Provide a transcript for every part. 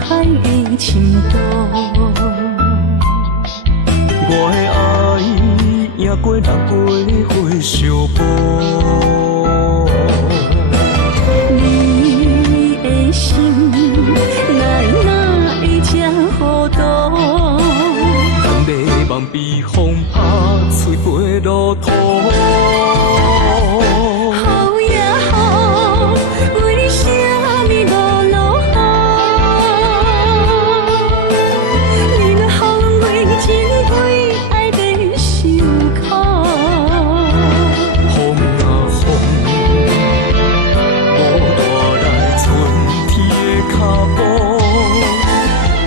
海的深度。我的爱赢过人过火烧波，你的心来哪会这糊涂？等要望被风拍碎飞落土。雨也雨，为什么无落雨？你若风月情归，爱得受苦。风啊风，雨带来春天的脚步，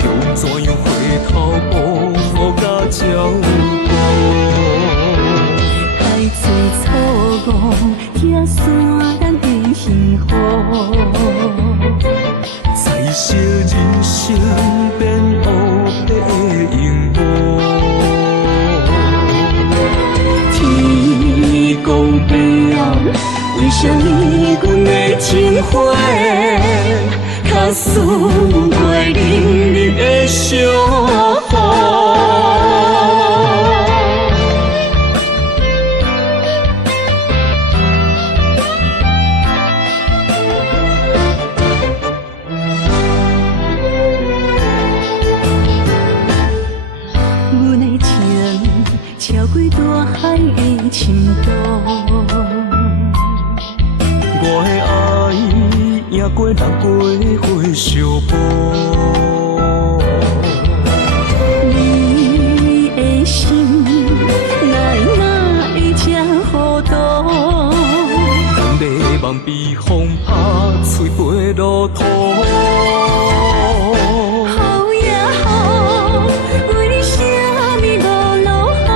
用怎样回头步甲照顾？爱做错误，拆散咱的幸福。彩色人生变乌白的荧幕。天公伯啊，为什么阮的情花较输过冷冷的小雨？阮的情超过大海的深度。我的爱赢过人过火烧波，你的心来哪会这糊涂？等要望被风拍碎飞落土。雨也雨，为什么无落雨？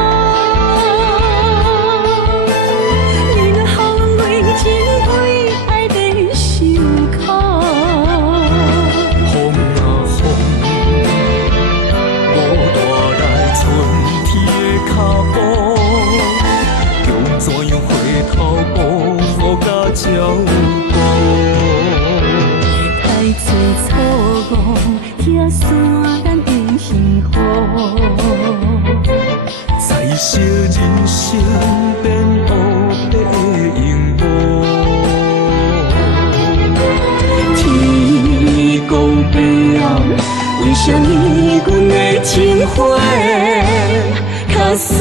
你若风月情归，爱得受苦。风啊风，雨带来春天的脚步，用怎样回头步甲照顾？爱做错误，拆散咱的幸福。彩色人生变乌白的荧幕。天公伯啊，为什么阮的情花较输